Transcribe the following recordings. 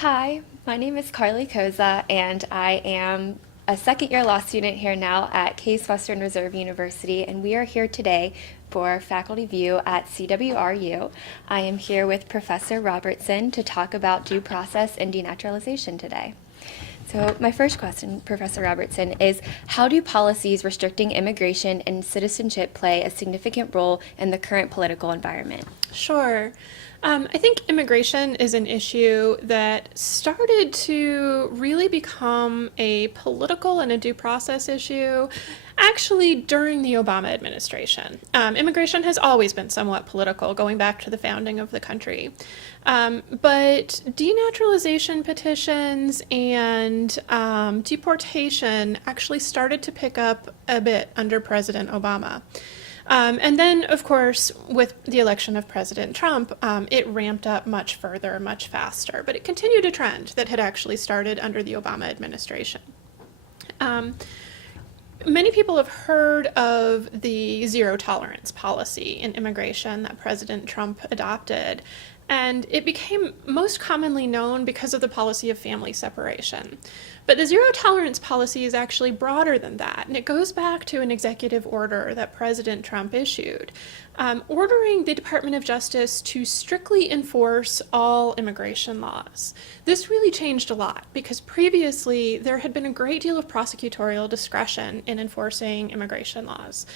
Hi, my name is Carly Koza, and I am a second year law student here now at Case Western Reserve University, and we are here today for Faculty View at CWRU. I am here with Professor Robertson to talk about due process and denaturalization today. So my first question, Professor Robertson, is how do policies restricting immigration and citizenship play a significant role in the current political environment? Sure. I think immigration is an issue that started to really become a political and a due process issue actually during the Obama administration. Immigration has always been somewhat political, going back to the founding of the country. But denaturalization petitions and deportation actually started to pick up a bit under President Obama. And then, of course, with the election of President Trump, it ramped up much further, much faster. But it continued a trend that had actually started under the Obama administration. Many people have heard of the zero tolerance policy in immigration that President Trump adopted. And it became most commonly known because of the policy of family separation. But the zero tolerance policy is actually broader than that, and it goes back to an executive order that President Trump issued, ordering the Department of Justice to strictly enforce all immigration laws. This really changed a lot because previously there had been a great deal of prosecutorial discretion in enforcing immigration laws.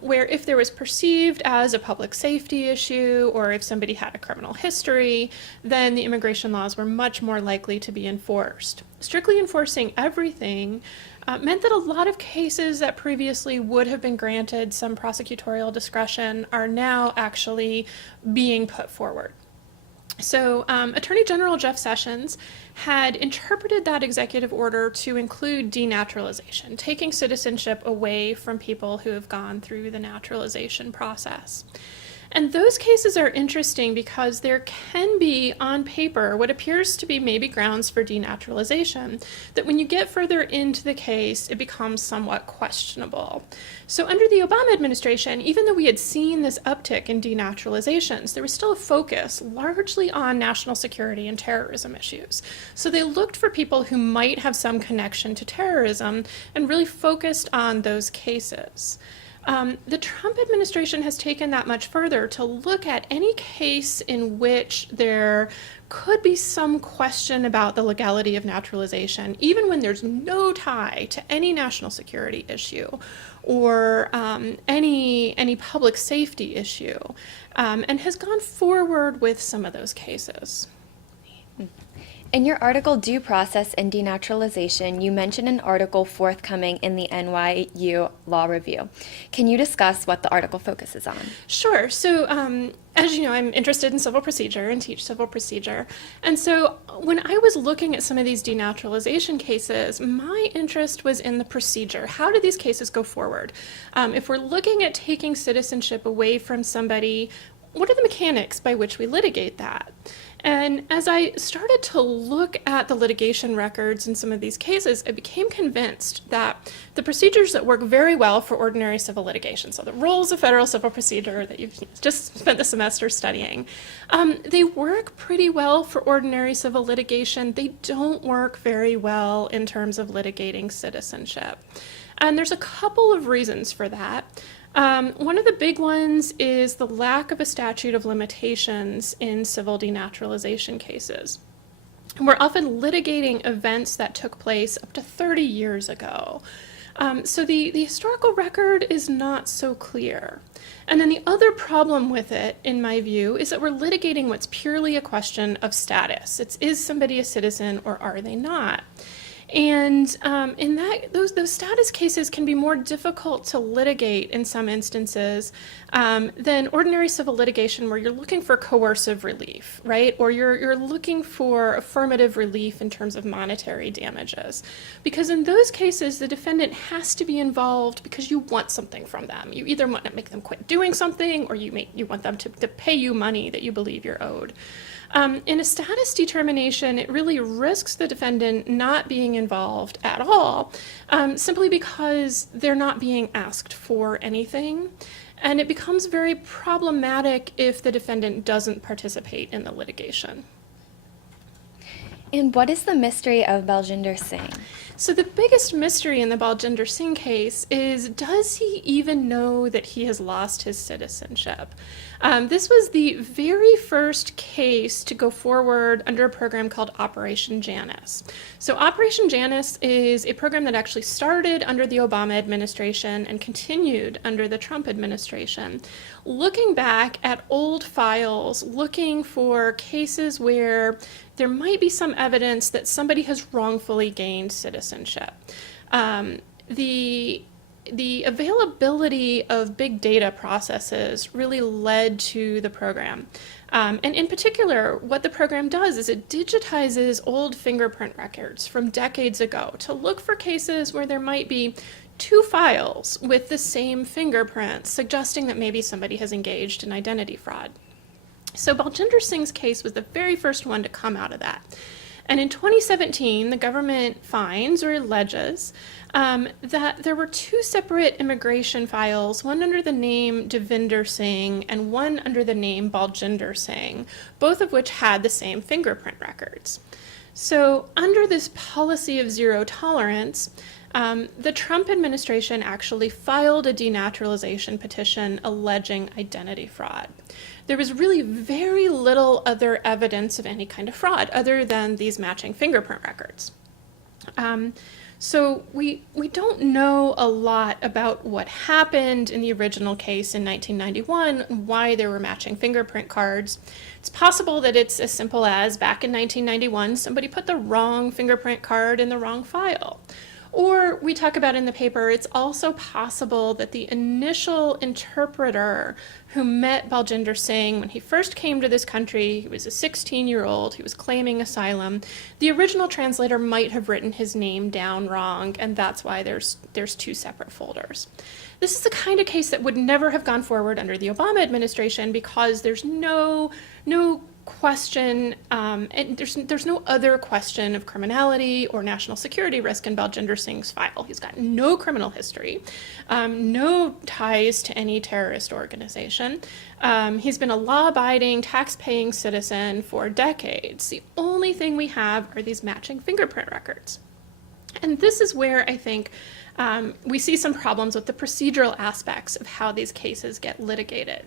Where if there was perceived as a public safety issue or if somebody had a criminal history, then the immigration laws were much more likely to be enforced. Strictly enforcing everything meant that a lot of cases that previously would have been granted some prosecutorial discretion are now actually being put forward. So Attorney General Jeff Sessions had interpreted that executive order to include denaturalization, taking citizenship away from people who have gone through the naturalization process. And those cases are interesting because there can be, on paper, what appears to be maybe grounds for denaturalization, that when you get further into the case, it becomes somewhat questionable. So under the Obama administration, even though we had seen this uptick in denaturalizations, there was still a focus largely on national security and terrorism issues. So they looked for people who might have some connection to terrorism and really focused on those cases. The Trump administration has taken that much further to look at any case in which there could be some question about the legality of naturalization, even when there's no tie to any national security issue or any public safety issue, and has gone forward with some of those cases. In your article, Due Process and Denaturalization, you mentioned an article forthcoming in the NYU Law Review. Can you discuss what the article focuses on? Sure. So, as you know, I'm interested in civil procedure and teach civil procedure. And so when I was looking at some of these denaturalization cases, my interest was in the procedure. How do these cases go forward? If we're looking at taking citizenship away from somebody, what are the mechanics by which we litigate that? And as I started to look at the litigation records in some of these cases, I became convinced that the procedures that work very well for ordinary civil litigation, so the rules of federal civil procedure that you've just spent the semester studying, they work pretty well for ordinary civil litigation. They don't work very well in terms of litigating citizenship. And there's a couple of reasons for that. One of the big ones is the lack of a statute of limitations in civil denaturalization cases. We're often litigating events that took place up to 30 years ago. So the historical record is not so clear. And then the other problem with it, in my view, is that we're litigating what's purely a question of status. Is somebody a citizen or are they not? And in that, those status cases can be more difficult to litigate in some instances than ordinary civil litigation where you're looking for coercive relief, right? Or you're looking for affirmative relief in terms of monetary damages. Because in those cases, the defendant has to be involved because you want something from them. You either want to make them quit doing something or you want them to pay you money that you believe you're owed. In a status determination, it really risks the defendant not being involved at all, simply because they're not being asked for anything. And it becomes very problematic if the defendant doesn't participate in the litigation. And what is the mystery of Baljinder Singh? So the biggest mystery in the Baljinder Singh case is, does he even know that he has lost his citizenship? This was the very first case to go forward under a program called Operation Janis. So Operation Janis is a program that actually started under the Obama administration and continued under the Trump administration, looking back at old files, looking for cases where there might be some evidence that somebody has wrongfully gained citizenship. The availability of big data processes really led to the program. And in particular, what the program does is it digitizes old fingerprint records from decades ago to look for cases where there might be two files with the same fingerprint, suggesting that maybe somebody has engaged in identity fraud. So Baljinder Singh's case was the very first one to come out of that. And in 2017, the government finds or alleges that there were two separate immigration files, one under the name Devinder Singh and one under the name Baljinder Singh, both of which had the same fingerprint records. So under this policy of zero tolerance, the Trump administration actually filed a denaturalization petition alleging identity fraud. There was really very little other evidence of any kind of fraud other than these matching fingerprint records. So we don't know a lot about what happened in the original case in 1991, why there were matching fingerprint cards. It's possible that it's as simple as back in 1991, somebody put the wrong fingerprint card in the wrong file. Or we talk about in the paper, it's also possible that the initial interpreter who met Baljinder Singh when he first came to this country, he was a 16-year-old, he was claiming asylum, the original translator might have written his name down wrong, and that's why there's two separate folders. This is the kind of case that would never have gone forward under the Obama administration because there's no question, and there's no other question of criminality or national security risk in Baljinder Singh's file. He's got no criminal history, no ties to any terrorist organization. He's been a law-abiding, tax-paying citizen for decades. The only thing we have are these matching fingerprint records. And this is where I think we see some problems with the procedural aspects of how these cases get litigated.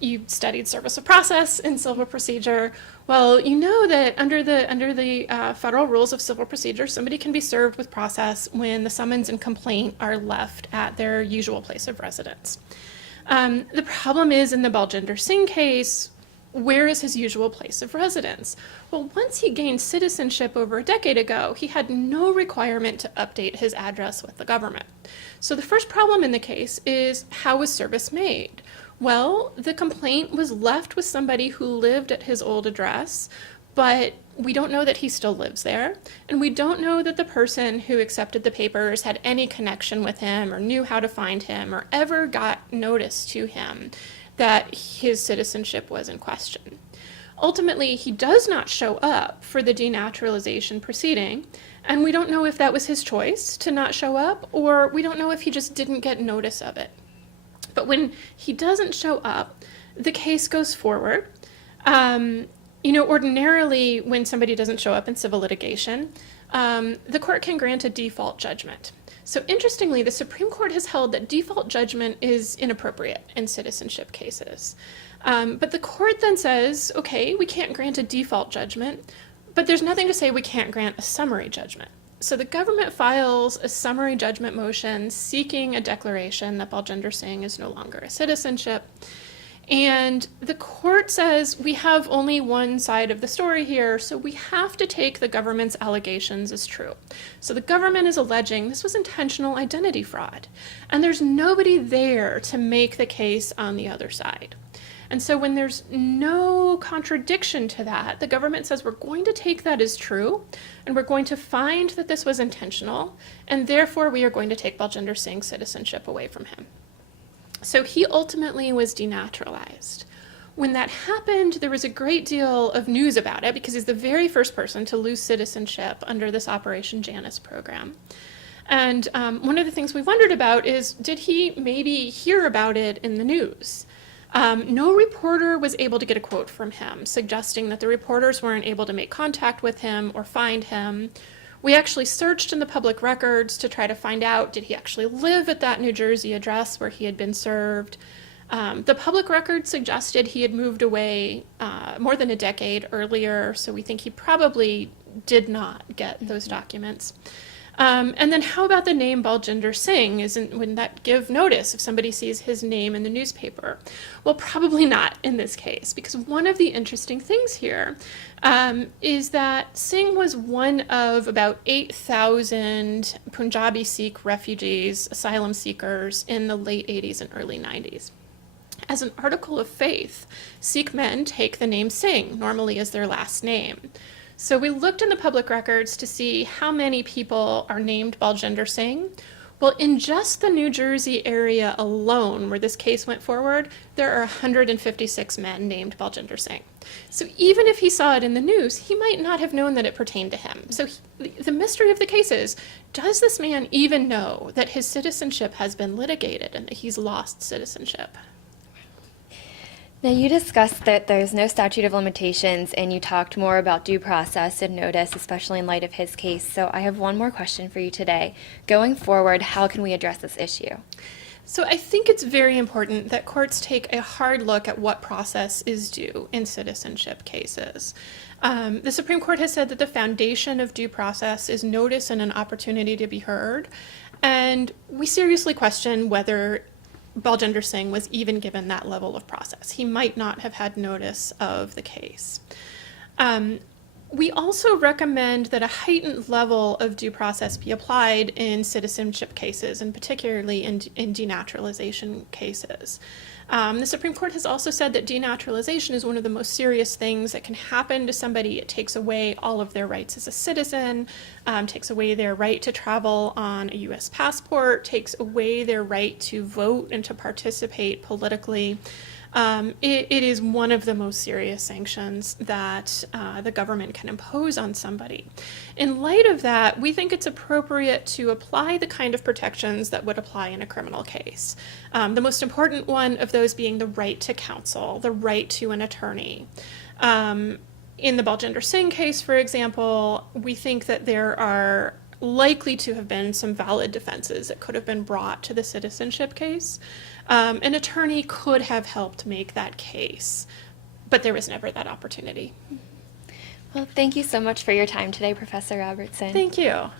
You studied service of process in civil procedure. Well, you know that under the federal rules of civil procedure, somebody can be served with process when the summons and complaint are left at their usual place of residence. The problem is in the Baljinder Singh case, where is his usual place of residence? Well, once he gained citizenship over a decade ago, he had no requirement to update his address with the government. So the first problem in the case is, how was service made? Well, the complaint was left with somebody who lived at his old address, but we don't know that he still lives there, and we don't know that the person who accepted the papers had any connection with him or knew how to find him or ever got notice to him that his citizenship was in question. Ultimately, he does not show up for the denaturalization proceeding, and we don't know if that was his choice to not show up, or we don't know if he just didn't get notice of it. But when he doesn't show up, the case goes forward. Ordinarily, when somebody doesn't show up in civil litigation, the court can grant a default judgment. So interestingly, the Supreme Court has held that default judgment is inappropriate in citizenship cases. But the court then says, okay, we can't grant a default judgment, but there's nothing to say we can't grant a summary judgment. So the government files a summary judgment motion seeking a declaration that Baljinder Singh is no longer a citizenship. And the court says we have only one side of the story here, so we have to take the government's allegations as true. So the government is alleging this was intentional identity fraud, and there's nobody there to make the case on the other side. And so when there's no contradiction to that, the government says we're going to take that as true, and we're going to find that this was intentional, and therefore we are going to take Baljinder Singh's citizenship away from him. So he ultimately was denaturalized. When that happened, there was a great deal of news about it because he's the very first person to lose citizenship under this Operation Janis program. And one of the things we wondered about is, did he maybe hear about it in the news? No reporter was able to get a quote from him, suggesting that the reporters weren't able to make contact with him or find him. We actually searched in the public records to try to find out, did he actually live at that New Jersey address where he had been served? The public record suggested he had moved away more than a decade earlier, so we think he probably did not get those documents. And then how about the name Baljinder Singh? Wouldn't that give notice if somebody sees his name in the newspaper? Well, probably not in this case, because one of the interesting things here is that Singh was one of about 8,000 Punjabi Sikh refugees, asylum seekers in the late 80s and early 90s. As an article of faith, Sikh men take the name Singh, normally as their last name. So we looked in the public records to see how many people are named Baljinder Singh. Well, in just the New Jersey area alone, where this case went forward, there are 156 men named Baljinder Singh. So even if he saw it in the news, he might not have known that it pertained to him. So the mystery of the case is, does this man even know that his citizenship has been litigated and that he's lost citizenship? Now, you discussed that there's no statute of limitations, and you talked more about due process and notice, especially in light of his case. So I have one more question for you today. Going forward, how can we address this issue? So I think it's very important that courts take a hard look at what process is due in citizenship cases. The Supreme Court has said that the foundation of due process is notice and an opportunity to be heard. And we seriously question whether Baljinder Singh was even given that level of process. He might not have had notice of the case. We also recommend that a heightened level of due process be applied in citizenship cases, and particularly in denaturalization cases. The Supreme Court has also said that denaturalization is one of the most serious things that can happen to somebody. It takes away all of their rights as a citizen, takes away their right to travel on a U.S. passport, takes away their right to vote and to participate politically. It is one of the most serious sanctions that the government can impose on somebody. In light of that, we think it's appropriate to apply the kind of protections that would apply in a criminal case. The most important one of those being the right to counsel, the right to an attorney. In the Baljinder Singh case, for example, we think that there are likely to have been some valid defenses that could have been brought to the citizenship case. An attorney could have helped make that case, but there was never that opportunity. Well, thank you so much for your time today, Professor Robertson. Thank you.